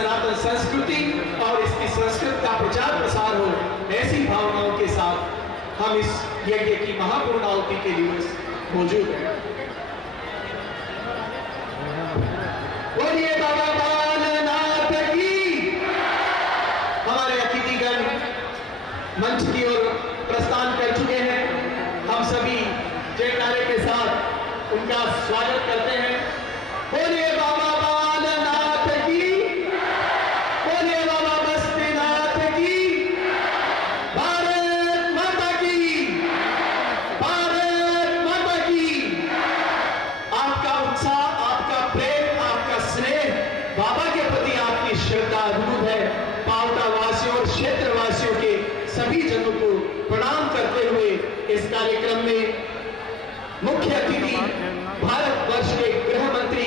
सनातन संस्कृति और इसकी संस्कृत का प्रचार प्रसार हो, ऐसी भावनाओं के साथ हम इस यज्ञ की महापूर्णाहुति के लिए मौजूद हैं। बोलिए बाबा बालनाथ की। हमारे अतिथिगण मंच की ओर प्रस्थान कर चुके हैं। हम सभी जयकारे के साथ उनका स्वागत करते हैं। बोलिए बाबा बालनाथ की, बोलिए बाबा बस्तीनाथ की, भारत माता की, भारत माता की। आपका उत्साह, आपका प्रेम, आपका स्नेह, बाबा के प्रति आपकी श्रद्धा अद्भुत है। पावटा वासियों और क्षेत्रवासियों के सभी जनों को प्रणाम करते हुए इस कार्यक्रम में मुख्य अतिथि भारतवर्ष के गृह मंत्री,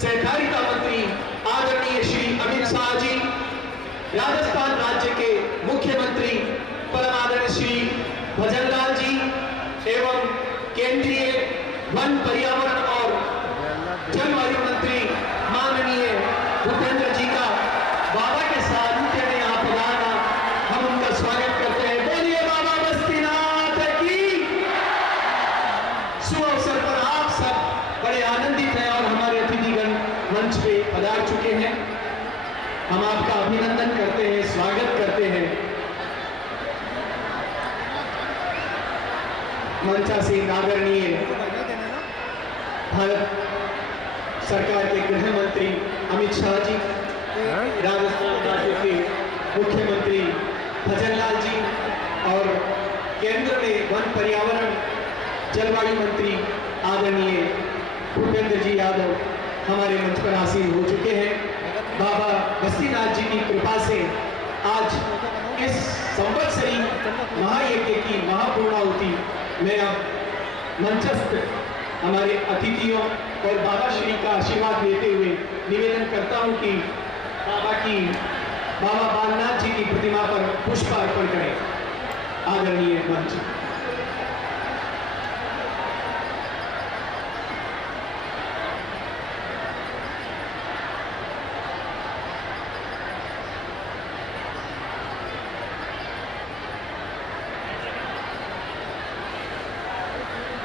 सहकारिता मंत्री आदरणीय श्री अमित शाह जी, राजस्थान राज्य के मुख्यमंत्री परम आदरणीय श्री भजनलाल जी एवं केंद्रीय वन, पर्यावरण और जलवायु मंत्री माननीय भूपेंद्र जी का बाबा के सानिध्य में यहाँ पधारना, हम उनका स्वागत करते हैं। बोलिए बाबा बस्तीनाथ की। सुअवसर पर आप सब बड़े आनंदित हैं और हमारे अतिथिगण मंच पे पधार चुके हैं। हम आपका अभिनंदन करते हैं, स्वागत करते हैं। मंचासीन आदरणीय भारत सरकार के गृह मंत्री अमित शाह जी, राजस्थान राज्य के मुख्यमंत्री भजनलाल जी और केंद्र में वन, पर्यावरण, जलवायु मंत्री आदरणीय भूपेंद्र जी यादव हमारे मंच पर आसीन हो चुके हैं। बाबा बस्तीनाथ जी की कृपा से आज इस संवत्सरी महायज्ञ की महापूर्णाहुति में अब मंचस्थ हमारे अतिथियों और बाबा श्री का आशीर्वाद लेते हुए निवेदन करता हूं कि बाबा बालनाथ जी की प्रतिमा पर पुष्प अर्पण करें। आदरणीय मंच।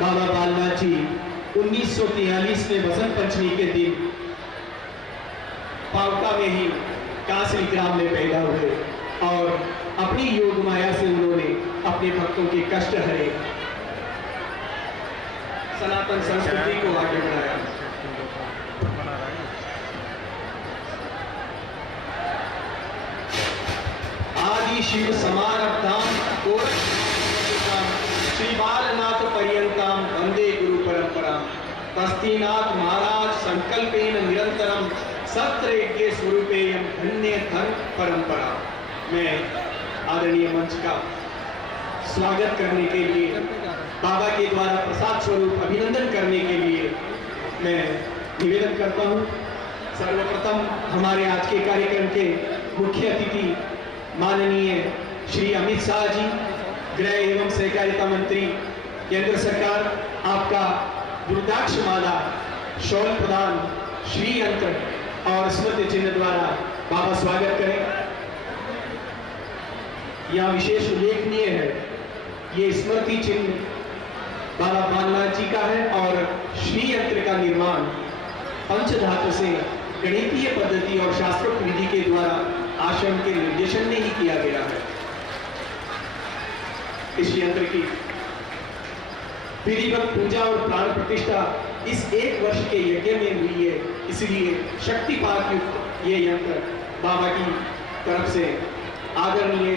बाबा बालनाथ जी 1943 में बसंत पंचमी के दिन पावटा में ही कासली ग्राम में पैदा हुए और अपनी योग माया से उन्होंने अपने भक्तों के कष्ट हरे, सनातन संस्कृति को आगे बढ़ाया। आदि शिव समारंभ धाम श्री बालनाथ पर्यंताम वंदे गुरु परंपरा। बस्तीनाथ महाराज संकल्पेन निरंतरम सत्रयज्ञ स्वरूपेयम धन्य धन परंपरा। मैं आदरणीय मंच का स्वागत करने के लिए, बाबा के द्वारा प्रसाद स्वरूप अभिनंदन करने के लिए मैं निवेदन करता हूं। सर्वप्रथम हमारे आज के कार्यक्रम के मुख्य अतिथि माननीय श्री अमित शाह जी, गृह एवं सहकारिता मंत्री, केंद्र सरकार, आपका रुद्राक्ष माला, शौल प्रदान, श्री यंत्र और स्मृति चिन्ह द्वारा बाबा स्वागत करें। यह विशेष उल्लेखनीय है, ये स्मृति चिन्ह बाबा बालनाथ जी का है और श्री यंत्र का निर्माण पंचधातु से गणितीय पद्धति और शास्त्रोक्त विधि के द्वारा आश्रम के निर्देशन में ही किया गया है। इस यंत्र की विधिवत पूजा और प्राण प्रतिष्ठा इस 1 वर्ष के यज्ञ में हुई है, इसलिए शक्तिपात युक्त ये यंत्र बाबा की तरफ से आदरणीय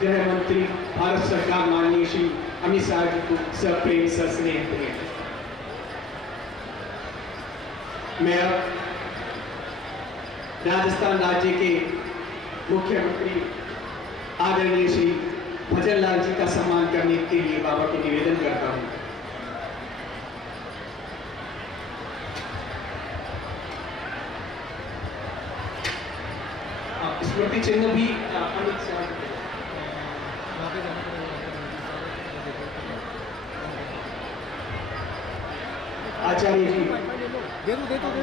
गृह मंत्री भारत सरकार माननीय श्री अमित शाह जी को सप्रेम सस्नेह दें। मैं अब राजस्थान राज्य के मुख्यमंत्री आदरणीय श्री भजनलाल जी का सम्मान करने के लिए बाबा को निवेदन करता हूं। स्मृति चिन्ह भी अमित शाह आचार्य जी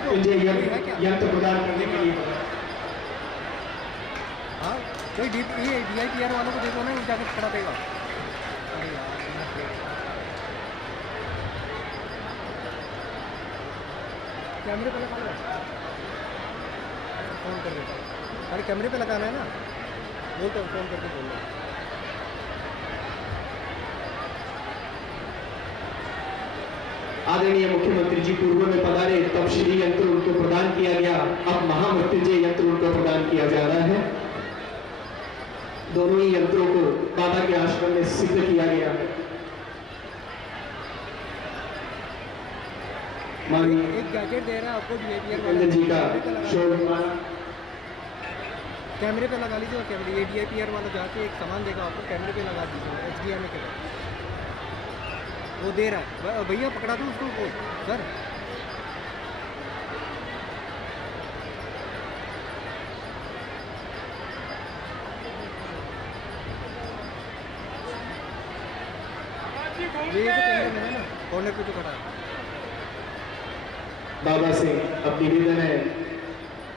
मुझे यंत्र प्रदान करने के लिए कोई ये DIPR वालों को देखो ना, जाकर खड़ा देगा। अरे यार कैमरे पे लगा लो, फ़ोन कर देता हूँ। अरे कैमरे पे लगाना है ना, बोलता हूँ, फ़ोन करके बोल रहा हूँ। आदरणीय मुख्यमंत्री जी पूर्व में पधारे, तब श्री यंत्र उनको प्रदान किया गया, अब महामृत्युंजय यंत्र उनको प्रदान किया जा रहा है। दोनों ही यंत्रों को बाबा के आश्रम में सिद्ध किया गया है। एक गैजेट दे रहा है आपको DIPR जी का शोरूम कैमरे पे लगा लीजिए। और कैमरे ये DIPR वाला जाके एक सामान देगा आपको, कैमरे पे लगा दीजिए। HDMI के वो दे रहा है भैया, पकड़ा दो उसको वो सर। ये जो कैमरे में है ना, कॉर्नर पे जो खड़ा है। बाबा से अब निवेदन है,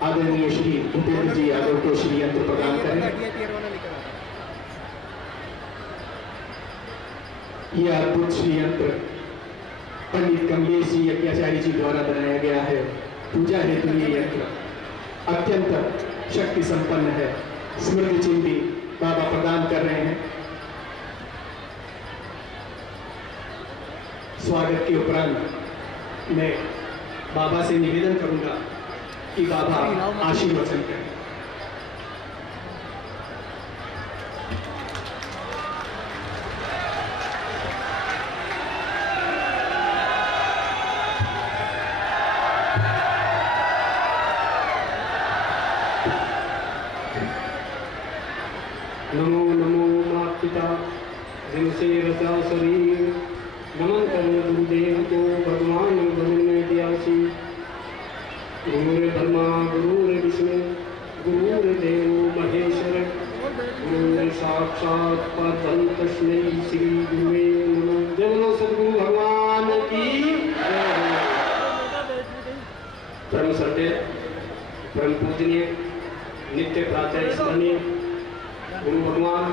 आदरणीय श्री भूपेंद्र जी यादव को श्री यंत्र प्रदान करें। DIPR वाला लेकर आ रहा है। यह अद्भुत श्री यंत्र पंडित कमलेश जी यज्ञाचार्य जी द्वारा बनाया गया है। पूजा हेतु ये यंत्र अत्यंत शक्ति संपन्न है। स्मृति चिन्ह बाबा प्रदान कर रहे हैं। स्वागत के उपरांत मैं बाबा से निवेदन करूंगा कि बाबा आशीर्वचन करें। नमो नमो माता पिता जिनसे रचा शरीर, नमन करो गुरुदेव को भगवान भजन में दियासी। गुरुर ब्रह्मा गुरुर विष्णु गुरुर्देव महेश्वर, गुरुर साक्षात परब्रह्म तस्मै श्री गुरुवे नमः। जय बोलो सद्गुरु भगवान की जय। परम सत्य परम पूजनीय नित्य प्रातः स्मरणीय गुरु भगवान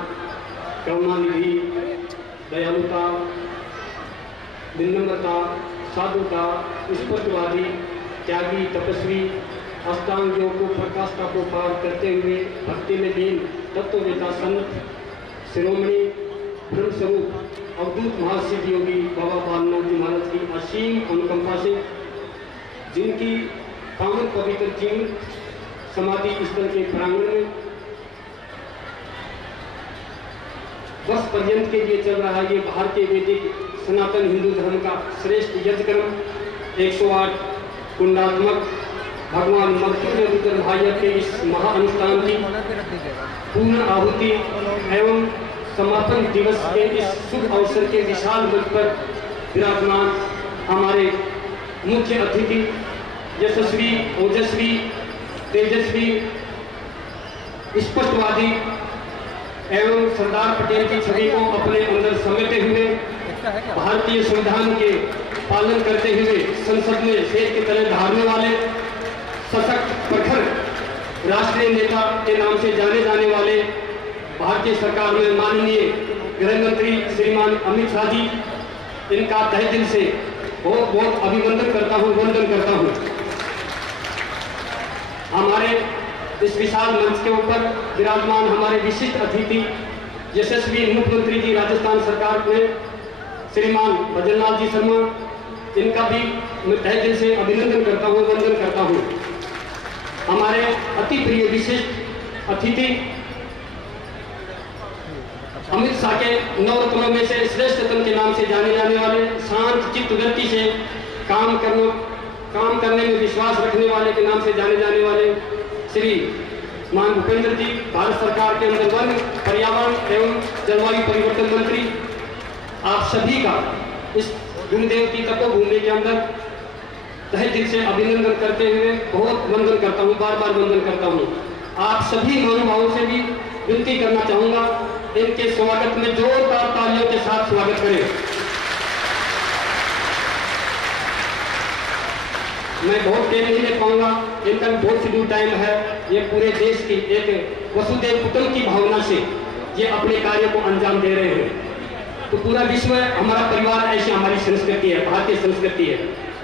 करुणानिधि, दयालुता, विनम्रता, साधुता, स्पष्टवादी, त्यागी, तपस्वी, अष्टांग योग को प्रकाष्ठा को पार करते हुए भक्ति में लीन तत्ववेता संत शिरोमणि ब्रह्म स्वरूप अवधूत महासिद्ध योगी बाबा बालनाथ जी महाराज की असीम अनुकंपा से, जिनकी पावन पवित्र जीवन समाधि स्थल के प्रांगण में वर्ष पर्यंत के लिए चल रहा है ये भारतीय वैदिक सनातन हिंदू धर्म का श्रेष्ठ यज्ञ कर्म 108 कुंडात्मक भगवान मृत्युंजय रुद्र भाइयों के इस महाअनुष्ठान की पूर्ण आहुति एवं समापन दिवस के इस शुभ अवसर के विशाल मंच पर विराजमान हमारे मुख्य अतिथि यशस्वी, ओजस्वी, तेजस्वी, स्पष्टवादी एवं सरदार पटेल की छवि को अपने अंदर समेटे हुए, भारतीय संविधान के पालन करते हुए संसद में शेर की तरह धारने वाले, सशक्त प्रखर राष्ट्रीय नेता के नाम से जाने जाने वाले भारतीय सरकार में माननीय गृह मंत्री श्रीमान अमित शाह जी, इनका तहे दिल से बहुत बहुत अभिनंदन करता हूँ, वंदन करता हूँ। हमारे इस विशाल मंच के ऊपर विराजमान हमारे विशिष्ट अतिथि यशस्वी मुख्यमंत्री जी राजस्थान सरकार में श्रीमान भजनलाल जी शर्मा, इनका भी मैं तहे दिल से अभिनंदन करता हूँ, वंदन करता हूँ। हमारे अति प्रिय विशिष्ट अतिथि अमित शाह के नवरत्नों में से श्रेष्ठतम के नाम से जाने जाने वाले, शांत चित्त व्यक्ति से काम करने में विश्वास रखने वाले के नाम से जाने जाने वाले श्री मान भूपेंद्र जी, भारत सरकार के अंदर वन, पर्यावरण एवं जलवायु परिवर्तन मंत्री, आप सभी का इस गुरुदेव की तपोभूमि के अंदर तहे दिल से अभिनंदन करते हुए बहुत वंदन करता हूँ, बार बार वंदन करता हूँ। आप सभी महानुभावों से भी विनती करना चाहूंगा, इनके स्वागत में जोरदार तालियों के साथ स्वागत करें। मैं बहुत देर नहीं ले पाऊंगा, इनका भी बहुत शेड्यूल टाइम है। ये पूरे देश की एक वसुधैव कुटुंब की भावना से ये अपने कार्य को अंजाम दे रहे हैं। तो पूरा विश्व हमारा परिवार, ऐसी हमारी संस्कृति है, भारतीय संस्कृति है।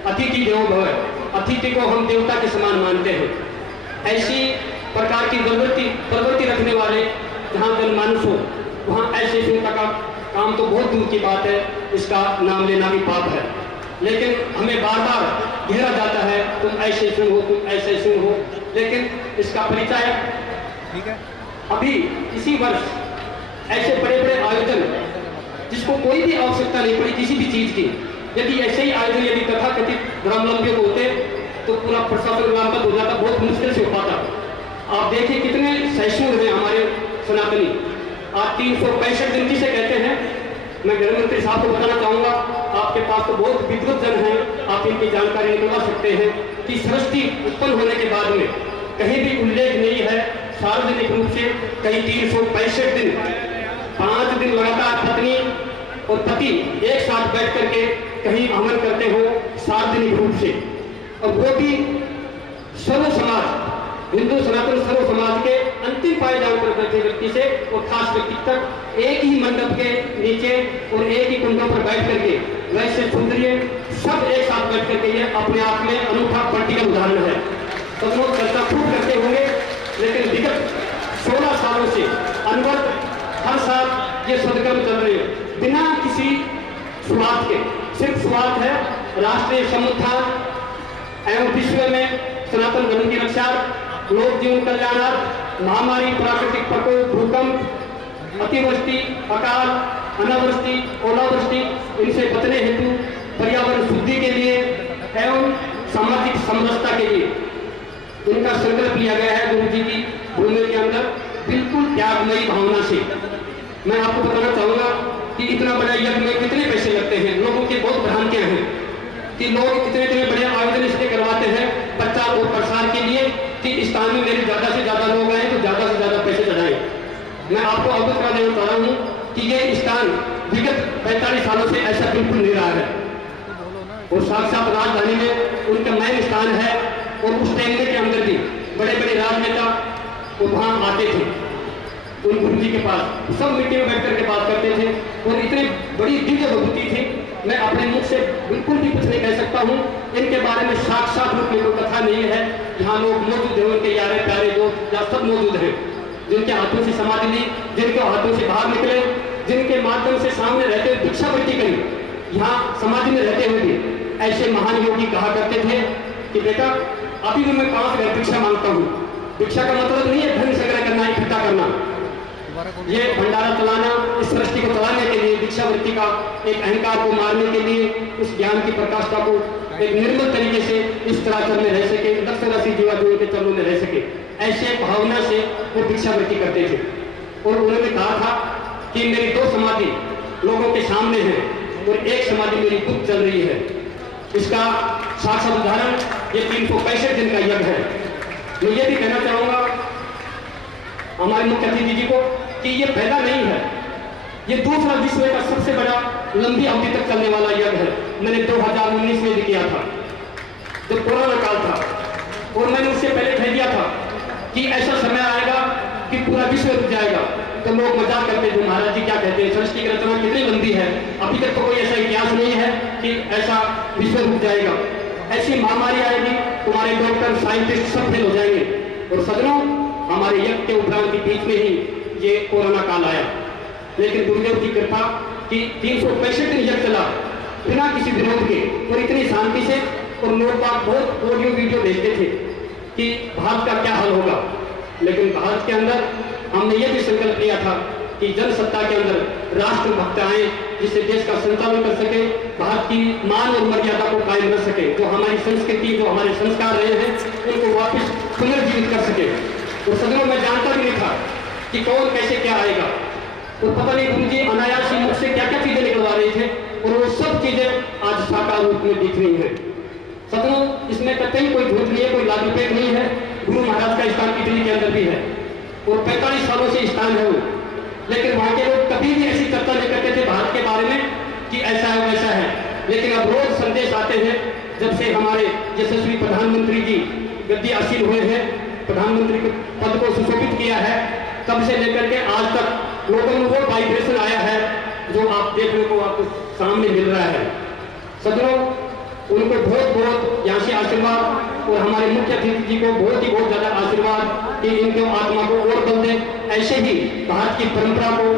अतिथि देवो भव, अतिथि को हम देवता के समान मानते हैं। ऐसी प्रकार की प्रवृत्ति रखने वाले जहाँ जनमानस हो वहाँ ऐसे चिंता का काम तो बहुत दूर की बात है, इसका नाम लेना भी पाप है। लेकिन हमें बार बार घेरा जाता है, तुम ऐसे सुन हो, तुम ऐसे सुन हो, लेकिन इसका परिचय ठीक है। अभी इसी वर्ष ऐसे बड़े बड़े आयोजन जिसको कोई भी आवश्यकता नहीं पड़ी किसी भी चीज की, यदि ऐसे ही आयोजन यदि तथाकथित धर्मावलंबियों को होते तो पूरा प्रशासन लामबंद हो जाता, बहुत मुश्किल से हो पाता। आप देखिए कितने सहिष्णु हैं हमारे सनातनी। आज 365 दिन किसे कहते हैं, मैं गृह मंत्री साहब को बताना चाहूंगा, आपके पास तो बहुत विद्वत जन हैं, आप इनकी जानकारी निकलवा सकते हैं कि सृष्टि उत्पन्न होने के बाद में कहीं भी उल्लेख नहीं है सार्वजनिक रूप से कहीं 365 दिन 5 दिन लगातार पत्नी और पति एक साथ बैठ करके कहीं हवन करते हो सार्वजनिक रूप से, और वो भी सर्व समाज, हिंदू सनातन सर्व समाज के अंतिम पायदान पर बैठे व्यक्ति से और खास व्यक्ति तक एक ही मंडप के नीचे और एक ही कुंडों पर बैठ करके वैसे सुंदरिये सब एक साथ बैठ करके ये अपने आप में अनूठा प्रैक्टिकल उदाहरण है। तो लोग चर्चा खूब करते होंगे, लेकिन विगत 16 सालों से अनवरत हर साल ये सदकर्म चल रहे हैं बिना किसी स्वार्थ के। सिर्फ स्वार्थ है राष्ट्रीय समुत्थान एवं विश्व में सनातन धर्म की रक्षा, लोक जीवन कल्याणार्थ, महामारी, प्राकृतिक प्रकोप, भूकंप, अतिवृष्टि, अकाल, अनावृष्टि, ओलावृष्टि, इनसे बचने हेतु पर्यावरण शुद्धि के लिए एवं सामाजिक समरसता के लिए उनका संकल्प लिया गया है गुरु जी की भूमि के अंदर बिल्कुल त्यागमयी भावना से। मैं आपको बताना चाहूंगा कि इतना बड़ा यज्ञ में कितने पैसे लगते हैं। लोगों की बहुत भ्रांतियां हैं कि लोग इतने बड़े आयोजन इसलिए करवाते हैं प्रचार और प्रसार के लिए कि इस स्थान में मेरे ज्यादा से ज्यादा लोग आए तो ज्यादा से ज्यादा पैसे चढ़ाएं। मैं आपको अवगत करा देना चाह रहा हूँ कि ये स्थान विगत 45 सालों से ऐसा बिल्कुल नहीं रहा है, और साक्षात राजधानी में उनका मेन स्थान है। और उस टाइम के अंदर भी बड़े बड़े राजनेता वहां आते थे उन गुरु जी के पास, सब मीटिंग में बैठ करके बात करते थे, और इतनी बड़ी दिव्य विभूति थी, मैं अपने मुख से बिल्कुल भी कुछ नहीं कह सकता हूँ। इनके बारे में साक्षात रूप में कोई कथा नहीं है। यहाँ लोग मौजूद हैं, उनके यारे प्यारे दोस्त या सब मौजूद हैं, जिनके हाथों से समाधि ली, जिनके हाथों से बाहर निकले, जिनके माध्यम से सामने रहते हुए भिक्षावृत्ति करी, यहाँ समाधि में रहते हुए भी ऐसे महान योगी कहा करते थे कि बेटा अभी भी मैं 5 घर भिक्षा मांगता हूँ। भिक्षा का मतलब नहीं है धन संग्रह करना, इकट्ठा करना, ये भंडारा चलाना, इस सृष्टि को चलाने के लिए, भिक्षावृत्ति का एक अहंकार को मारने के लिए, उस ज्ञान की प्रकाष्ठा को एक निर्मल तरीके से इस चराचर में रह सके, लक्ष्य राशि जीवा जो उनके चरणों में रह सके, ऐसे भावना से वो भिक्षावृत्ति करते थे। और उन्होंने कहा था कि मेरी 2 समाधि लोगों के सामने है और एक समाधि मेरी खुद चल रही है। इसका साक्षात उदाहरण ये 365 दिन का यज्ञ है। मैं ये भी कहना चाहूंगा हमारे मुख्य अतिथि जी को कि ये पहला नहीं है, ये दूसरा विश्व का सबसे बड़ा लंबी अवधि तक चलने वाला यज्ञ है। मैंने 2019 में भी किया था जब कोरोना काल था, और मैंने उससे पहले कह दिया था कि ऐसा समय आएगा कि पूरा विश्व रुक जाएगा। तो लोग मजाक करते थे, महाराज जी क्या कहते हैं, सृष्टि की रचना कितनी लंबी है, अभी तक तो कोई ऐसा इतिहास नहीं है कि ऐसा विश्व रुक जाएगा। ऐसी महामारी आएगी, तुम्हारे डॉक्टर साइंटिस्ट सब फेल हो जाएंगे। और सदनों, हमारे यज्ञ के उपरांत के बीच में ही ये कोरोना काल आया, लेकिन गुरुदेव की कृपा कि 365 दिन यज्ञ चला बिना किसी विरोध के और इतनी शांति से। और लोग बात बहुत ऑडियो वीडियो भेजते थे कि भारत का क्या हाल होगा, लेकिन भारत के अंदर हमने ये भी संकल्प लिया था कि जनसत्ता के अंदर राष्ट्रभक्त आए जिससे देश का संचालन कर सके, भारत की मान और मर्यादा को कायम रख सके, जो हमारी संस्कृति, जो हमारे संस्कार रहे हैं उनको वापस पुनर्जीवित कर सके। और सदनों में जानता भी नहीं था कि कौन कैसे क्या आएगा, और पता नहीं गुरु जी अनायास ही मुख से क्या क्या चीजें निकलवा रहे थे, और वो सब चीजें आज साकार रूप में दिख रही हैं। सदनों, इसमें कतई कोई झूठ नहीं है, कोई लालपेट नहीं है। गुरु महाराज का स्थान इटली के अंदर भी है और 45 सालों से स्थान है वो, लेकिन वहां के लोग कभी भी ऐसी चर्चा नहीं करते थे भारत के बारे में कि ऐसा है वैसा है। लेकिन अब रोज संदेश आते हैं, जब से हमारे यशस्वी प्रधानमंत्री जी गद्दी हासिल हुए हैं, प्रधानमंत्री के पद को सुशोभित किया है, तब से लेकर के आज तक लोगों में वो वाइब्रेशन आया है जो आप देखने को आपको सामने मिल रहा है। सदनों, उनको बहुत बहुत यहाँ से आशीर्वाद और हमारे मुख्य अतिथि जी को बहुत ज्यादा आशीर्वाद कि इनके आत्मा को और बल दे। ऐसे ही भारत की परंपरा को,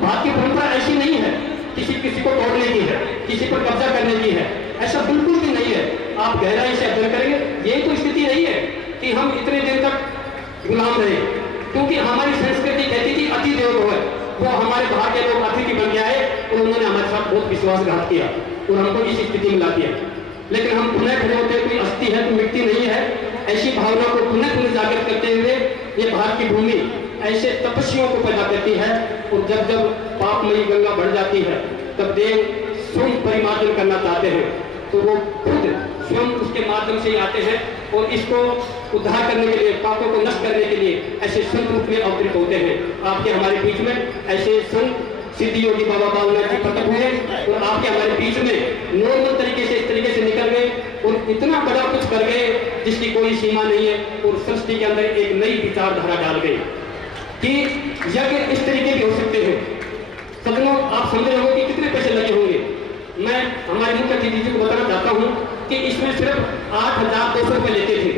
भारत की परंपरा ऐसी नहीं है किसी को तोड़ने की है, किसी पर कब्जा करने की है, ऐसा बिल्कुल भी नहीं है। आप गहराई से अध्ययन करेंगे, यही तो स्थिति नहीं है कि हम इतने दिन तक गुलाम रहे, क्योंकि हमारी संस्कृति कहती थी अति देव भव। वो हमारे बाहर के लोग अतिथि बन के आए और उन्होंने हमारे साथ बहुत विश्वासघात किया और हमको इस स्थिति में ला दिया। लेकिन हम पुनः खड़े होते, कोई अस्थि है तो मिट्टी नहीं है, ऐसी भावना को पुनः जागृत करते हुए ये भारत की भूमि ऐसे तपस्वियों को पैदा करती है। और जब जब पापमयी गंगा बढ़ जाती है तब देव स्वयं परिमार्जन करना चाहते हैं, तो वो खुद स्वयं उसके माध्यम से ही आते हैं और इसको उद्धार करने के लिए, पापों को नष्ट करने के लिए ऐसे संत रूप में अवतरित होते हैं। आपके हमारे बीच में ऐसे संत सिद्धि योगी बाबा बालनाथ जी प्रकट हुए और आपके हमारे बीच में नॉर्मल तरीके से, इस तरीके से निकल गए और इतना बड़ा कुछ कर गए जिसकी कोई सीमा नहीं है, और सृष्टि के अंदर एक नई विचारधारा डाल गई कि यज्ञ इस तरीके भी हो सकते हैं। सदनों, आप समझ रहे हो कि कितने पैसे लगे होंगे। मैं हमारे मुख्य अतिथि जी को बताना चाहता हूं कि इसमें सिर्फ 8,200 रुपए लेते थे,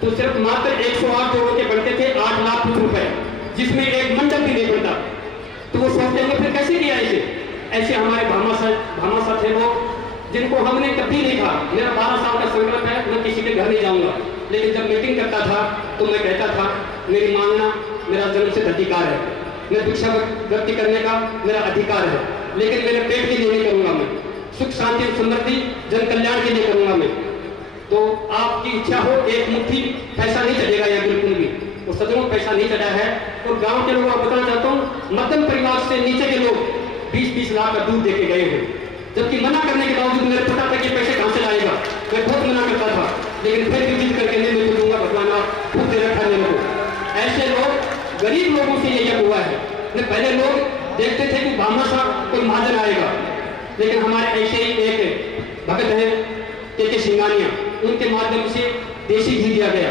तो सिर्फ मात्र 108 जोड़ों के बनते थे 8 लाख रुपए, जिसमें एक मंडप भी नहीं बनता। तो वो सोचते हैं फिर कैसे किया इसे। ऐसे हमारे भामाशाह थे वो, जिनको हमने कभी नहीं कहा, मेरा 12 साल का संकल्प है मैं किसी के घर नहीं जाऊंगा, लेकिन जब मीटिंग करता था तो मैं कहता था मेरी मांगना मेरा जन्म से अधिकार है, मैं भिक्षा व्यक्ति करने का मेरा अधिकार है, लेकिन मेरे पेट के लिए नहीं करूंगा, मैं सुख शांति समृद्धि जन कल्याण के लिए करूंगा मैं। तो आपकी इच्छा हो, एक मुट्ठी पैसा नहीं चलेगा यहाँ बिल्कुल भी, और सदनों पैसा नहीं चढ़ा है। और गांव के लोगों को बताना चाहता हूँ, मध्यम परिवार से नीचे के लोग 20-20 लाख का दूध देके गए हैं, जबकि मना करने के बावजूद मेरे पता था कि पैसे कहां से लाएगा, मैं बहुत मना करता था, लेकिन फिर भी जिद करके नहीं मैं दूंगा, भगवान आप खुद दे रखा मेरे को। ऐसे लोग, गरीब लोगों से ये हुआ है। पहले लोग देखते थे कि भामाशाह कोई महाजन आएगा, लेकिन हमारे ऐसे ही एक भगत है के सिंगानिया, उनके माध्यम से देसी घी दिया गया,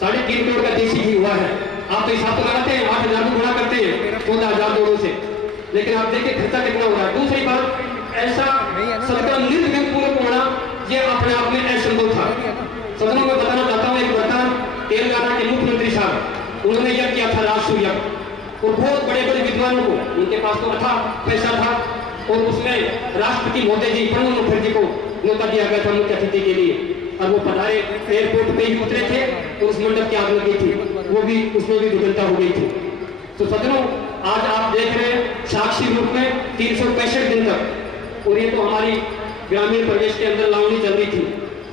3.5 करोड़ का देसी घी हुआ है। आप तो हिसाब तो लगाते हैं, 8,000 गुणा करते हैं 14,000 जोड़ों से, लेकिन आप देखिए खर्चा कितना हो रहा है। दूसरी बात, ऐसा सबका निर्विघ्न पूर्ण होना ये अपने आप में असंभव था। सदनों में बताना चाहता हूँ, एक वर्तमान तेलंगाना के मुख्यमंत्री साहब, उन्होंने यज्ञ किया था राष्ट्रीय यज्ञ, और बहुत बड़े बड़े विद्वानों को, उनके पास तो अथाह पैसा था, और उसमें राष्ट्रपति महोदय जी प्रणब मुखर्जी को न्योता दिया गया था मुख्य अतिथि के लिए, और वो पधारे, एयरपोर्ट पे ही उतरे थे और उस मंडप की आग लगी थी, वो भी उसमें भी दुर्घटना हो गई थी। तो सदनों, आज आप देख रहे हैं साक्षी रूप में 365 दिन तक, और ये तो हमारी ग्रामीण प्रदेश के अंदर लावनी चल रही थी।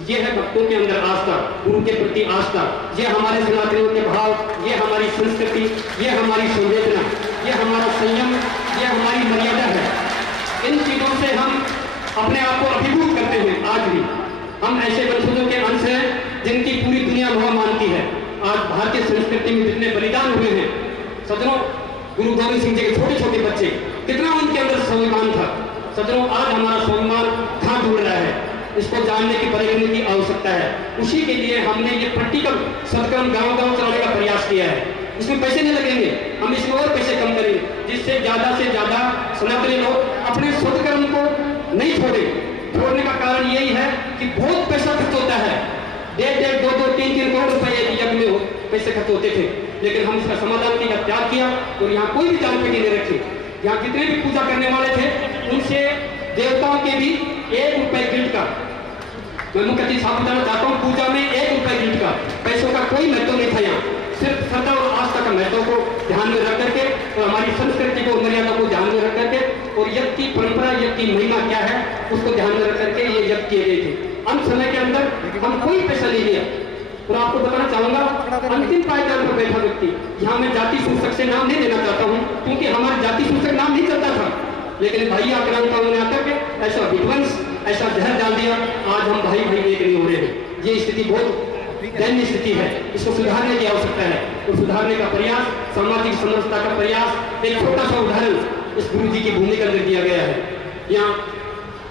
ये है भक्तों के अंदर आस्था, गुरु के प्रति आस्था, ये हमारे सनातनियों के भाव, ये हमारी संस्कृति, ये हमारी संवेदना, ये हमारा संयम, ये हमारी मर्यादा है। इन चीजों से हम अपने आप को अभिभूत करते हैं। आज भी हम ऐसे वंशजों के अंश हैं जिनकी पूरी दुनिया वह मानती है। आज भारतीय संस्कृति में जितने बलिदान हुए हैं, सदनों, गुरु गोविंद सिंह जी के छोटे छोटे बच्चे, कितना उनके अंदर स्वाभिमान था। सदनों, आज हमारा स्वाभिमान कहाँ ढूंढ रहा है, इसको जानने की परिवर्तन की आवश्यकता है। उसी के लिए हमने ये प्रैक्टिकल सत्कर्म गांव-गांव चलाने का प्रयास किया है। इसमें पैसे नहीं लगेंगे, हम इसमें और पैसे कम करेंगे, जिससे ज्यादा से ज्यादा सनातनी लोग अपने सत्कर्म को नहीं छोड़ने का कारण यही है कि बहुत पैसा खर्च होता है, 1.5, 2, 3 करोड़ रुपए यज्ञ में पैसे खर्च होते थे, लेकिन हम इसका समाधान का त्याग किया और यहाँ कोई भी जान पेटी नहीं रखी। यहाँ कितने भी पूजा करने वाले थे, उनसे देवताओं के भी 1 रुपए गिल्ट का, मैं मुख्य अतिथि साहब बताना चाहता हूँ, पूजा में 1 रुपए गिल्ट का, पैसों का कोई महत्व नहीं था। यहाँ सिर्फ श्रद्धा और आस्था का महत्व को ध्यान में रख करके और हमारी संस्कृति को, मर्यादा को ध्यान में रख करके और यज्ञ की परंपरा, यज्ञ की महिमा क्या है उसको ध्यान में रख करके ये यज्ञ किए गए थे। अंत समय के अंदर हम कोई पैसा नहीं लिया। और आपको बताना चाहूंगा, अंतिम पायदान पर बैठा व्यक्ति, यहाँ मैं जाति सूचक से नाम नहीं लेना चाहता हूँ, क्योंकि हमारे जाति सूचक नाम नहीं चलता था, लेकिन भाई आक्रांता उन्होंने आकर के ऐसा विध्वंस, ऐसा जहर डाल दिया, आज हम भाई भाई एक नहीं हो रहे हैं। ये स्थिति बहुत दयनीय स्थिति है, इसको सुधारने की आवश्यकता है। और सुधारने का प्रयास, सामाजिक समरसता का प्रयास, एक छोटा सा उदाहरण इस गुरु जी की भूमि के अंदर दिया गया है। यहाँ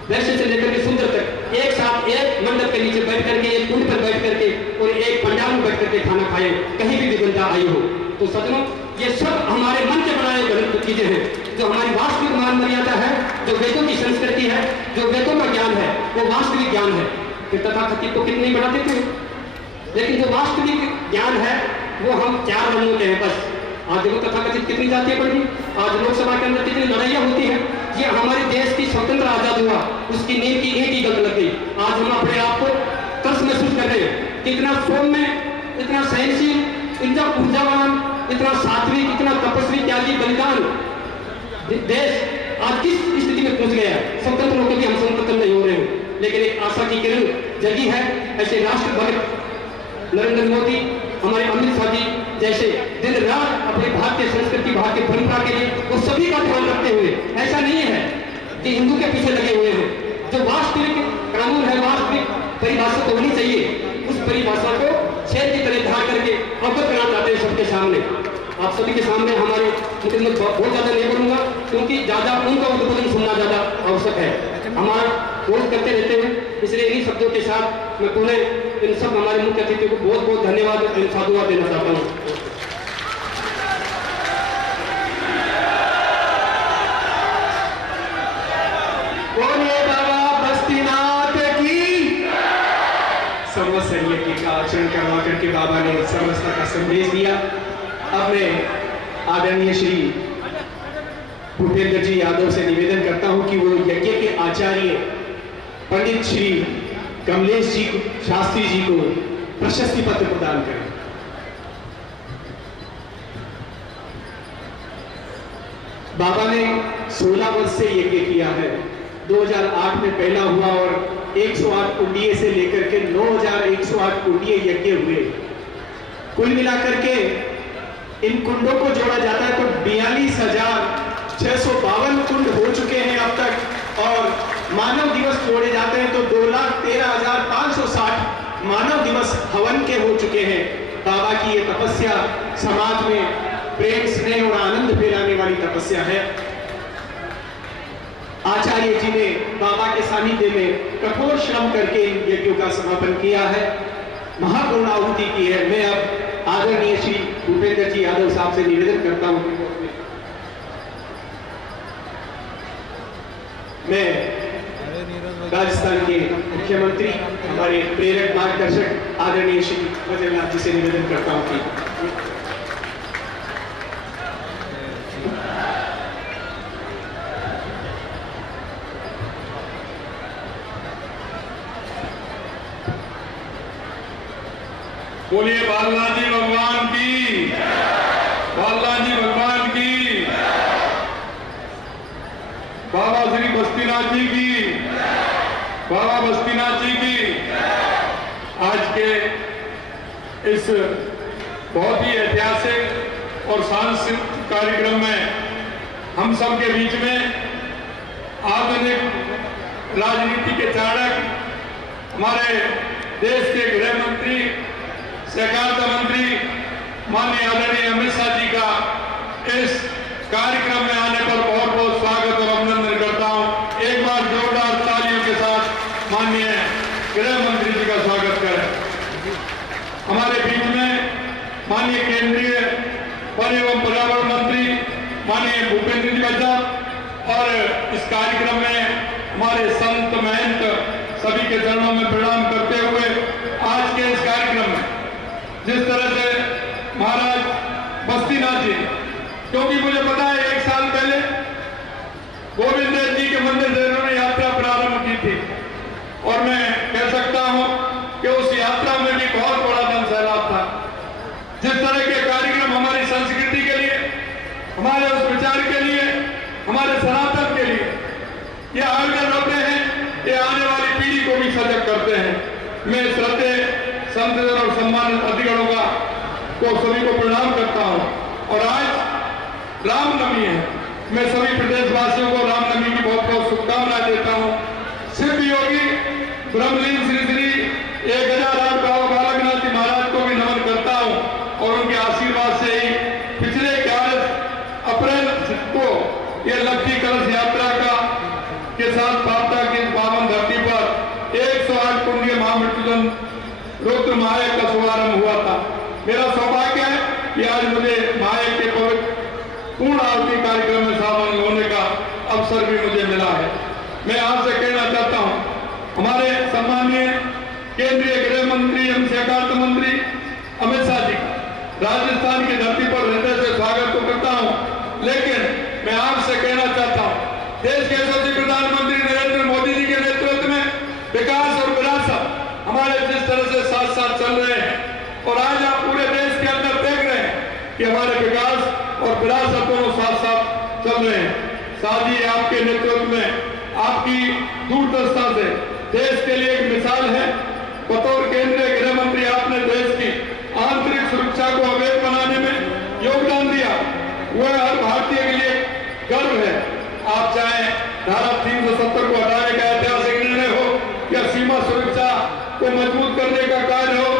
वैसे से लेकर के सुंदर तक एक साथ एक मंडप के नीचे बैठ करके, एक कुंड पर बैठ करके और एक पंडाल में बैठ करके खाना खाए, कहीं भी विभिन्नता आई हो। तो सज्जनों, ये सब हमारे मन के बनाए गलत चीजें हैं। जो हमारी वास्तविक मान मर्यादा है, जो वेदों की संस्कृति है, जो वेदों का ज्ञान है, वो वास्तविक ज्ञान है। कि तथाकथित को कितने बढ़ा देते हैं, लेकिन जो वास्तविक ज्ञान है वो हम 4 वर्णों के हैं बस। आज देखो तथाकथित कितनी जातियां बढ़ गई, आज लोकसभा के अंदर कितनी लड़ाइयां होती है। ये हमारे देश की स्वतंत्र आजाद हुआ, उसकी नींव की ईंट ही गल लग गई। आज हम अपने आप को तरस महसूस कर रहे हैं कि इतना सौम्य, इतना सहनशील, इतना ऊर्जावान, इतना सात्विक, इतना तपस्वी, त्यागी, बलिदान देश आज किस स्थिति में पहुंच गया है। स्वतंत्र होकर भी हम स्वतंत्र नहीं हो रहे हैं, लेकिन एक आशा की किरण जगी है। ऐसे राष्ट्र भक्त नरेंद्र मोदी, हमारे अमित शाह जी जैसे दिन रात अपने भारतीय संस्कृति, भारतीय परंपरा के लिए वो सभी का ध्यान रखते हुए, ऐसा नहीं है कि हिंदू के पीछे लगे हुए हैं। जो वास्तविक कानून है, वास्तविक परिभाषा तो होनी चाहिए, उस परिभाषा को शेर की तरह धार करके अवगत करना चाहते हैं सबके सामने। आप सभी के सामने हमारे बहुत ज्यादा नहीं बोलूंगा, क्योंकि ज्यादा उनका उद्बोधन सुनना ज्यादा आवश्यक है। हमारा कोर्स करते रहते हैं, इसलिए इन्हीं शब्दों के साथ मैं पुनः इन सब हमारे मुख्य अतिथि को बहुत बहुत धन्यवाद और साधुवाद देना चाहता हूँ। बोलिए बाबा बस्तीनाथ की। संवत्सर यज्ञ का आचरण करवा करके बाबा ने समस्त का संदेश दिया। अब मैं आदरणीय श्री भूपेंद्र जी यादव से निवेदन करता हूं कि वो यज्ञ के आचार्य पंडित श्री कमलेश जी शास्त्री जी को प्रशस्ति पत्र प्रदान करें। बाबा ने 16 वर्ष से यज्ञ किया है। 2008 में पहला हुआ और 108 कुंडीय से लेकर के 9108 कुंडीय यज्ञ हुए। कुल मिलाकर के इन कुंडों को जोड़ा जाता है तो 42,652 कुंड हो चुके हैं अब तक, और मानव दिवस जोड़े जाते हैं तो 2,13,560 मानव दिवस हवन के हो चुके हैं। बाबा की ये तपस्या समाज में प्रेम, स्नेह और आनंद फैलाने वाली तपस्या है। आचार्य जी ने बाबा के सानिध्य में कठोर श्रम करके इन यज्ञों का समापन किया है, महापूर्ण आहुति की है। मैं अब आदरणीय श्री भूपेंद्र जी यादव साहब से निवेदन करता हूं। मैं राजस्थान के मुख्यमंत्री, हमारे प्रेरक मार्गदर्शक आदरणीय श्री बद्रीनाथ जी से निवेदन करता हूं कि बोलिए बालाजी भगवान की, बालाजी भगवान की, बाबा श्री बस्तीनाथ जी की, बाबा बस्तीनाथ जी की। आज के इस बहुत ही ऐतिहासिक और सांस्कृतिक कार्यक्रम में हम सब के बीच में आधुनिक राजनीति के चाणक्य, हमारे देश के गृह मंत्री, सहकारिता मंत्री माननीय आदरणीय अमित शाह जी का इस कार्यक्रम में आने पर बहुत बहुत स्वागत और अभिनंदन करता हूं। एक बार जोरदार तालियों के साथ माननीय गृह मंत्री जी का स्वागत करें। हमारे बीच में माननीय केंद्रीय वन एवं पर्यावरण मंत्री माननीय भूपेंद्र जी साहब, और इस कार्यक्रम में हमारे संत महंत सभी के चरणों में प्रणाम करते हुए आज के इस कार्यक्रम में जिस तरह से महाराज बस्तीनाथ जी, क्योंकि मुझे पता है 1 साल पहले गोविंद देव जी के मंदिर से उन्होंने यात्रा प्रारंभ की थी, और मैं कह सकता हूं कि उस यात्रा में भी बहुत बड़ा जन सैलाब था। जिस तरह के कार्यक्रम हमारी संस्कृति के लिए, हमारे उस विचार के लिए, हमारे सनातन के लिए ये आयोजन होते हैं, ये आने वाली पीढ़ी को भी सजग करते हैं। मैं श्रद्धेय संत और सम्मानित अधिकारियों का को सभी को प्रणाम करता हूं। और आज रामनवमी है, मैं सभी प्रदेशवासियों को रामनवमी की बहुत बहुत शुभकामनाएं देता हूं। सिद्ध योगी ब्रह्मलीन श्री श्री 1008 बाबा बालकनाथ जी महाराज को भी नमन करता हूं, और उनके आशीर्वाद से ही पिछले 11 अप्रैल को यह लक्ष्मी कलश यात्रा का के साथ वार्ता के रुद्र महायज्ञ का शुभारंभ हुआ था। मेरा सौभाग्य है कि आज मुझे महायज्ञ के पूर्ण आरती कार्यक्रम में शामिल होने का अवसर भी मुझे मिला है। मैं आपसे कहना चाहता हूं, हमारे सम्मानीय केंद्रीय गृह मंत्री एवं सहकारिता मंत्री अमित शाह जी का राजस्थान की धरती पर हृदय से स्वागत तो करता हूं, लेकिन मैं आपसे कहना चाहता हूं, देश के यशस्वी प्रधानमंत्री नरेंद्र मोदी जी के नेतृत्व में विकास और विरासत हमारे जिस तरह से साथ साथ चल रहे हैं, और आज आप पूरे देश के अंदर देख रहे हैं कि हमारे विकास और विरासत दोनों साथ साथ चल रहे हैं। साथ ही आपके नेतृत्व में, आपकी दूरदर्शिता से देश के लिए एक मिसाल है। बतौर केंद्रीय गृह मंत्री आपने देश की आंतरिक सुरक्षा को अवैध बनाने में योगदान दिया, वह हर भारतीय के लिए गर्व है। आप चाहे धारा 370 को हटाने का ऐतिहासिक निर्णय हो या सीमा सुरक्षा को मजबूत करने का कार्य हो,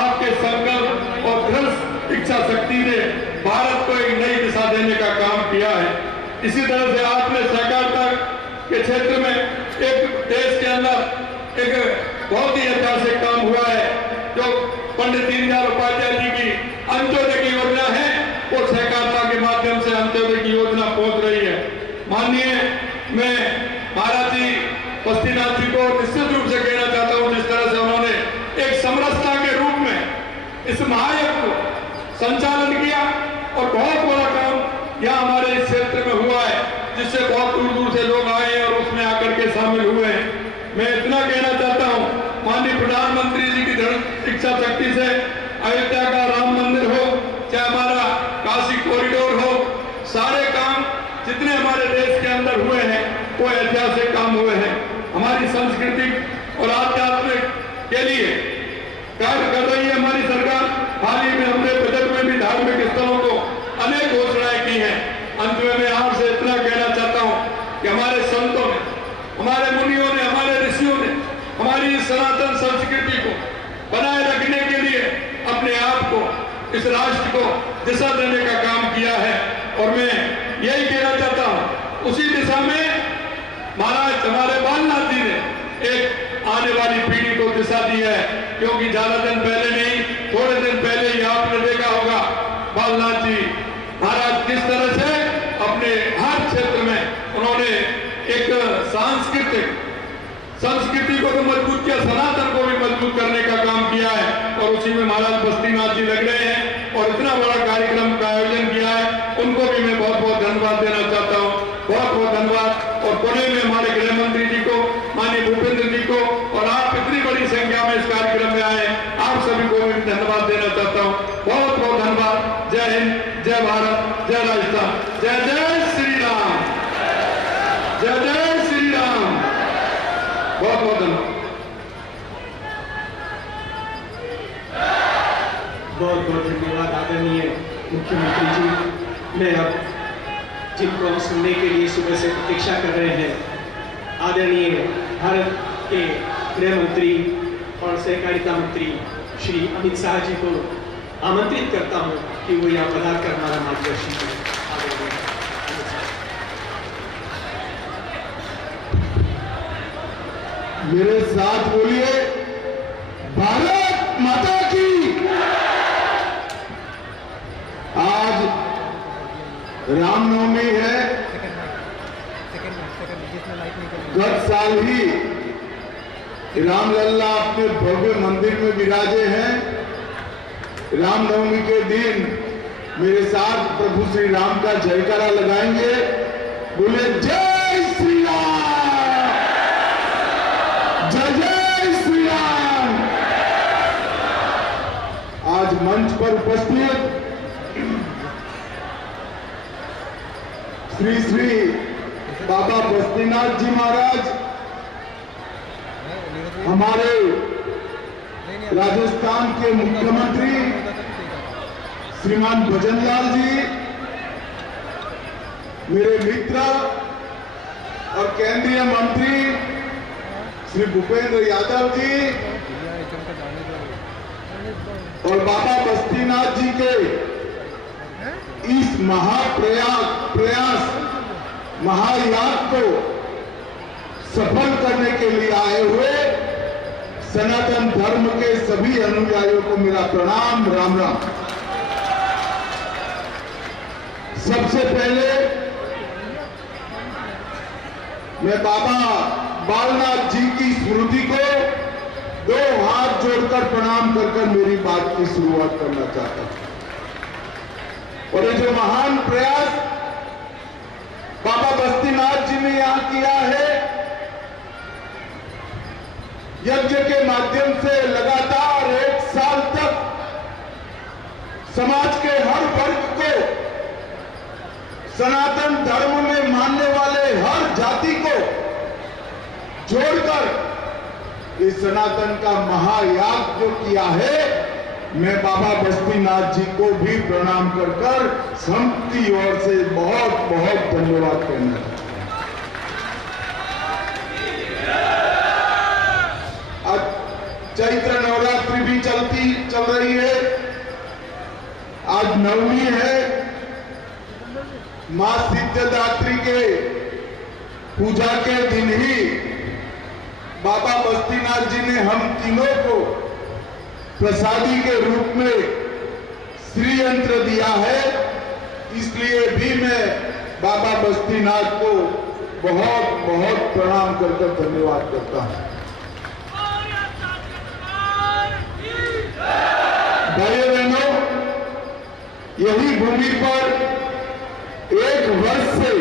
आपके संकल्प और दृढ़ इच्छा शक्ति ने भारत को एक नई दिशा देने का काम किया है। इसी तरह से आपने सहकारिता के क्षेत्र में एक देश के अंदर एक बहुत ही ऐतिहासिक काम हुआ है, जो पंडित दीनदयाल उपाध्याय जी की अंत्योदय की योजना है, और सहकारिता के माध्यम से अंत्योदय की योजना पहुंच रही है। माननीय मैं महाराज जी बस्तीनाथ जी को निश्चित रूप से कहना चाहता हूं, जिस तरह से उन्होंने एक समरसता के रूप में इस महायज्ञ को संचालन किया, और बहुत बड़ा काम यहाँ हमारे इस क्षेत्र में हुआ है, जिससे बहुत दूर दूर से लोग आए हैं और उसमें आकर के शामिल हुए हैं। मैं इतना कहना चाहता हूँ, माननीय प्रधानमंत्री जी की दृढ़ इच्छा शक्ति से अयोध्या का राम मंदिर हो, चाहे हमारा काशी कॉरिडोर हो, सारे काम जितने हमारे देश के अंदर हुए हैं वो ऐतिहासिक काम हुए हैं। हमारी संस्कृति और आध्यात्मिक के लिए कार्य कर रही है हमारी सरकार। हाल ही में हमने बजट में भी धार्मिक स्थलों को अनेक घोषणाएं की हैं। अंत में मैं आपसे इतना कहना चाहता हूं कि हमारे संतों ने, हमारे मुनियों ने, हमारे ऋषियों ने हमारी सनातन संस्कृति को बनाए रखने के लिए अपने आप को, इस राष्ट्र को दिशा देने का काम किया है, और मैं यही कहना चाहता हूं, उसी दिशा में महाराज हमारे बालनाथ जी ने एक आने वाली पीढ़ी को दिशा दी है। क्योंकि ज्यादा दिन पहले नहीं, थोड़े दिन पहले ही आपने देखा होगा बालनाथ जी महाराज किस तरह से अपने हर क्षेत्र में उन्होंने एक सांस्कृतिक संस्कृति को तो मजबूत किया, सनातन को भी मजबूत करने का काम किया है, और उसी में महाराज बस्तीनाथ जी लग रहे हैं और इतना बड़ा कार्यक्रम का आयोजन किया है। उनको भी मैं बहुत बहुत धन्यवाद देना चाहता हूँ, बहुत बहुत धन्यवाद। और पुणे में हमारे गृह मंत्री जी को, माननीय भूपेंद्र जी को, और आप इतनी बड़ी संख्या में इस कार्यक्रम में आए, आप सभी को मैं धन्यवाद देना चाहता हूँ। बहुत बहुत धन्यवाद। जय हिंद, जय भारत, जय राजस्थान, जय जय श्री राम, जय जय श्री राम। बहुत बहुत धन्यवाद। बहुत बहुत धन्यवाद आदरणीय मुख्यमंत्री जी। मैं अब जिनको हम सुनने के लिए सुबह से प्रतीक्षा कर रहे हैं, आदरणीय भारत के गृह मंत्री और सहकारिता मंत्री श्री अमित शाह जी को आमंत्रित करता हूं कि वो यहाँ पधार कर हमारा मार्गदर्शन करें। मेरे साथ बोलिए, भारत माता की। आज रामनवमी है। गत साल ही रामलल्ला अपने भव्य मंदिर में विराजे हैं। रामनवमी के दिन मेरे साथ प्रभु श्री राम का जयकारा लगाएंगे। बोले जय श्री राम, जय जय श्री राम। आज मंच पर उपस्थित श्री श्री बाबा बस्तीनाथ जी महाराज, हमारे राजस्थान के मुख्यमंत्री श्रीमान भजनलाल जी, मेरे मित्र और केंद्रीय मंत्री श्री भूपेंद्र यादव जी, और बाबा बस्तीनाथ जी के इस प्रयास महायाग को सफल करने के लिए आए हुए सनातन धर्म के सभी अनुयायियों को मेरा प्रणाम, राम राम। सबसे पहले मैं बाबा बालनाथ जी की स्मृति को 2 हाथ जोड़कर प्रणाम कर मेरी बात की शुरुआत करना चाहता हूं। और ये जो महान प्रयास बाबा बस्तीनाथ जी ने यहां किया है, यज्ञ के माध्यम से लगातार 1 साल तक समाज के हर वर्ग को, सनातन धर्म में मानने वाले हर जाति को जोड़कर इस सनातन का महायाग जो किया है, मैं बाबा बस्तीनाथ जी को भी प्रणाम कर सबकी ओर से बहुत बहुत धन्यवाद कहना चाहता हूं। आज चैत्र नवरात्रि भी चल रही है। आज नवमी है। मां सिद्धदात्री के पूजा के दिन ही बाबा बस्तीनाथ जी ने हम तीनों को प्रसादी के रूप में श्री यंत्र दिया है। इसलिए भी मैं बाबा बस्तीनाथ को बहुत बहुत प्रणाम कर धन्यवाद करता हूं। भाइयों बहनों, यही भूमि पर 1 वर्ष से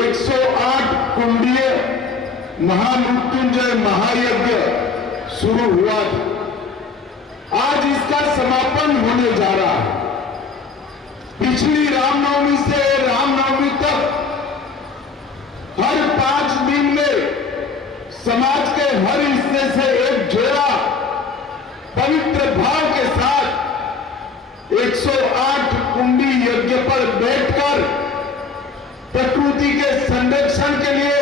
108 कुंडीय महामृत्युंजय महायज्ञ शुरू हुआ था। आज इसका समापन होने जा रहा है। पिछली रामनवमी से रामनवमी तक हर 5 दिन में समाज के हर हिस्से से एक जोड़ा पवित्र भाव के साथ 108 कुंडी यज्ञ पर बैठकर प्रकृति के संरक्षण के लिए,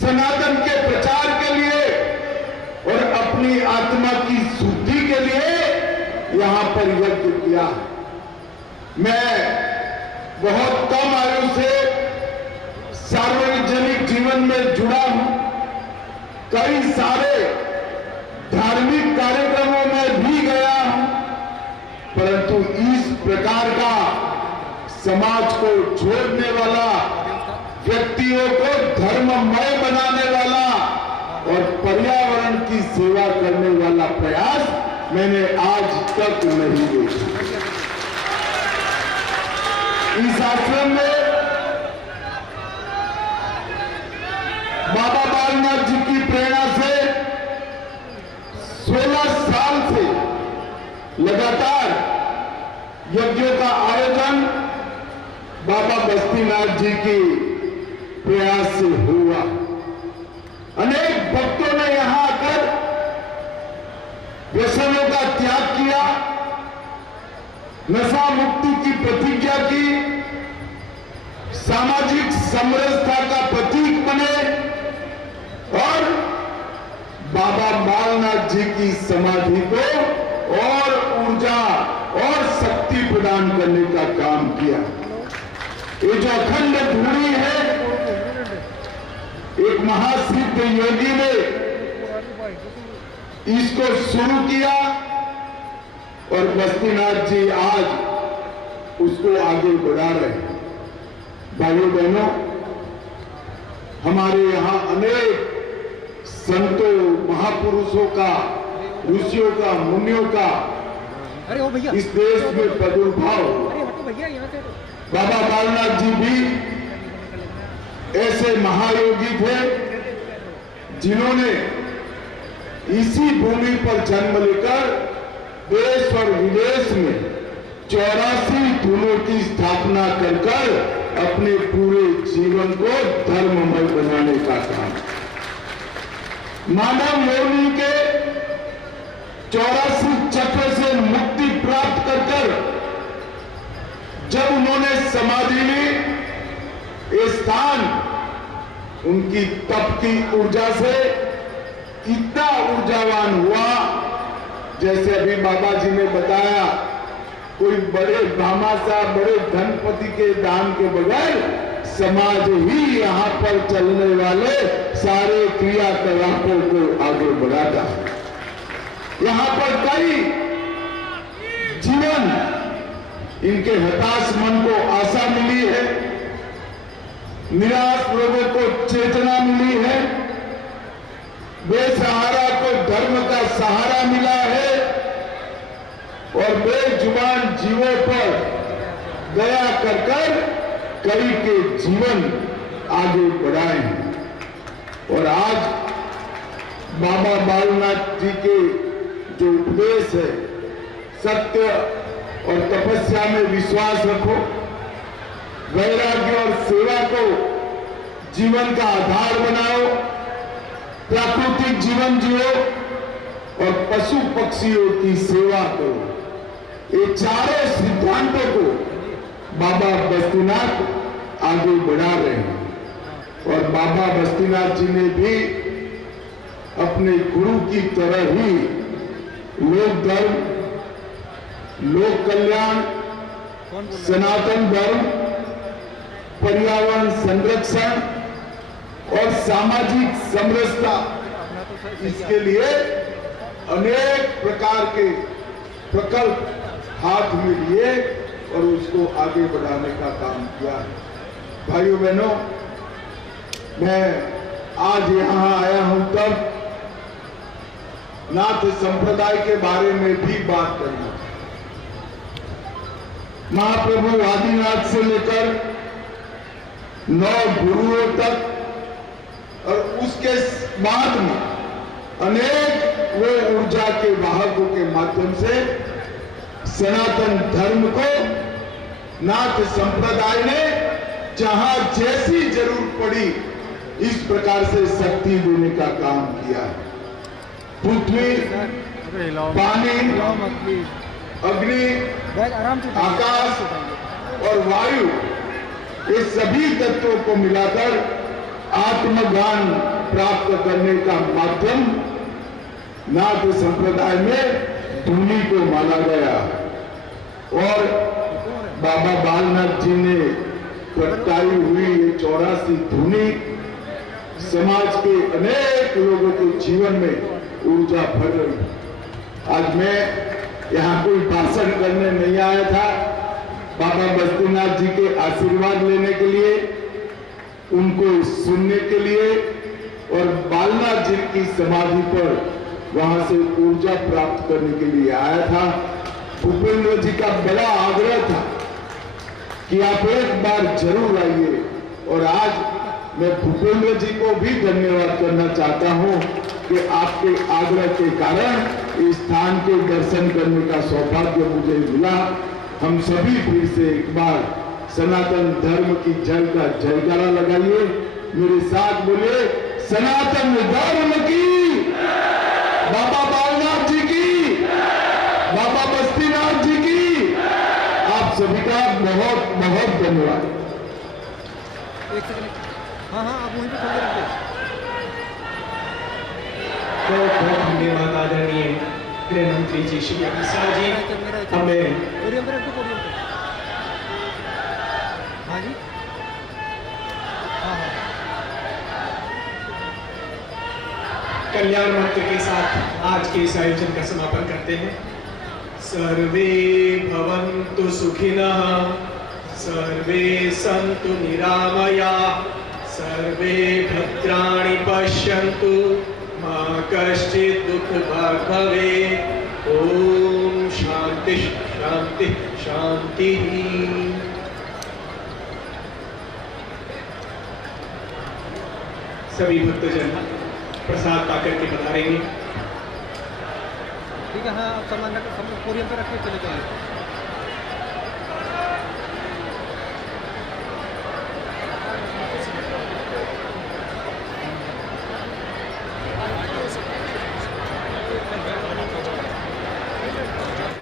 सनातन के प्रचार के लिए और अपनी आत्मा की शुद्धि के लिए यहां पर यज्ञ किया। मैं बहुत कम आयु से सार्वजनिक जीवन में जुड़ा हूं। कई सारे धार्मिक कार्यक्रमों में भी गया हूं, परंतु इस प्रकार का समाज को जोड़ने वाला, व्यक्तियों को धर्ममय बनाने वाला और पर्यावरण की सेवा करने वाला प्रयास मैंने आज तक नहीं देखा। इस आश्रम में बाबा बालनाथ जी की प्रेरणा से 16 साल से लगातार यज्ञों का आयोजन बाबा बस्तीनाथ जी की प्रयास से हुआ। अनेक भक्तों ने यहां आकर व्यसनों का त्याग किया, नशा मुक्ति की प्रतिज्ञा की, सामाजिक समरसता का प्रतीक बने और बाबा बालनाथ जी की समाधि को और ऊर्जा और शक्ति प्रदान करने का काम किया। ये जो अखंड धूनी है, एक महासिद्ध योगी ने इसको शुरू किया और बस्तीनाथ जी आज उसको आगे बढ़ा रहे हैं। भाइयों बहनों, हमारे यहाँ अनेक संतों, महापुरुषों का, ऋषियों का, मुनियों का अरे ओ भैया, इस देश में प्रादुर्भाव हुआ। अरे हटो भैया यहाँ से। बाबा बालनाथ जी भी ऐसे महायोगी थे जिन्होंने इसी भूमि पर जन्म लेकर देश और विदेश में 84 धुनों की स्थापना कर अपने पूरे जीवन को धर्ममय बनाने का काम। मानव योनि के 84 चक्र से मुक्ति प्राप्त कर जब उन्होंने समाधि ली, ये स्थान उनकी तप की ऊर्जा से इतना ऊर्जावान हुआ, जैसे अभी बाबा जी ने बताया, कोई बड़े भामाशाह, बड़े धनपति के दान के बगैर समाज ही यहां पर चलने वाले सारे क्रियाकलापों को आगे बढ़ाता है। यहाँ पर कई जीवन इनके हताश मन को आशा मिली है, निराश लोगों को चेतना मिली है, बेसहारा को धर्म का सहारा मिला है और बेजुबान जीवों पर दया कर कर कई के जीवन आगे बढ़ाए हैं। और आज बाबा बालनाथ जी के जो उपदेश है, सत्य और तपस्या में विश्वास रखो, वैराग्य और सेवा को जीवन का आधार बनाओ, प्राकृतिक जीवन जियो और पशु पक्षियों की सेवा करो। ये चारों सिद्धांतों को बाबा बस्तीनाथ आगे बढ़ा रहे हैं। और बाबा बस्तीनाथ जी ने भी अपने गुरु की तरह ही लोक धर्म, लोक कल्याण, सनातन धर्म, पर्यावरण संरक्षण और सामाजिक समरसता, इसके लिए अनेक प्रकार के प्रकल्प हाथ में लिए और उसको आगे बढ़ाने का काम किया है। भाइयों बहनों, मैं आज यहाँ आया हूं तब नाथ संप्रदाय के बारे में भी बात करना। महाप्रभु आदिनाथ से लेकर 9 गुरुओं तक और उसके बाद में अनेक वो ऊर्जा के वाहकों के माध्यम से सनातन धर्म को नाथ संप्रदाय ने जहां जैसी जरूरत पड़ी इस प्रकार से शक्ति देने का काम किया। पृथ्वी, पानी, अग्नि, आकाश और वायु, ये सभी तत्वों को मिलाकर आत्मज्ञान प्राप्त करने का माध्यम नाथ संप्रदाय में धुनी को माना गया। और बाबा बालनाथ जी ने प्रगटाई हुई ये 84 धुनी समाज के अनेक लोगों के जीवन में ऊर्जा भर रही। आज मैं यहाँ कोई भाषण करने नहीं आया था, बाबा बस्तीनाथ जी के आशीर्वाद लेने के लिए, उनको सुनने के लिए और बालनाथ जी की समाधि पर वहां से ऊर्जा प्राप्त करने के लिए आया था। भूपेंद्र जी का बड़ा आग्रह था कि आप एक बार जरूर आइए और आज मैं भूपेंद्र जी को भी धन्यवाद करना चाहता हूं कि आपके आग्रह के कारण इस स्थान के दर्शन करने का सौभाग्य मुझे मिला। हम सभी फिर से एक बार सनातन धर्म की जय का जयकारा लगाइए, मेरे साथ बोले सनातन धर्म की, बाबा बालनाथ जी की, बाबा बस्तीनाथ जी की। आप सभी का बहुत बहुत धन्यवाद। एक सेकंड, हाँ आप वहीं पे खड़े रखिए। बहुत बहुत धन्यवाद आदरणीय गृह मंत्री जी श्री अमित शाह जी। हमें पोडियम पे रखो, पोडियम पे। हाँ जी, हाँ। कल्याण मंत्र के साथ आज के इस आयोजन का समापन करते हैं। सर्वे भवन्तु सुखिनः, सर्वे सन्तु निरामयाः, सर्वे भद्राणि पश्यन्तु, मा कश्चित् दुःखभाग् भवेत्। ओम शांति शांति शांति। सभी भक्तजन प्रसाद पाकर के बता रहे हैं। ठीक है, हाँ आप सामान रख, पोडियम पे रखिए, चले जाइए।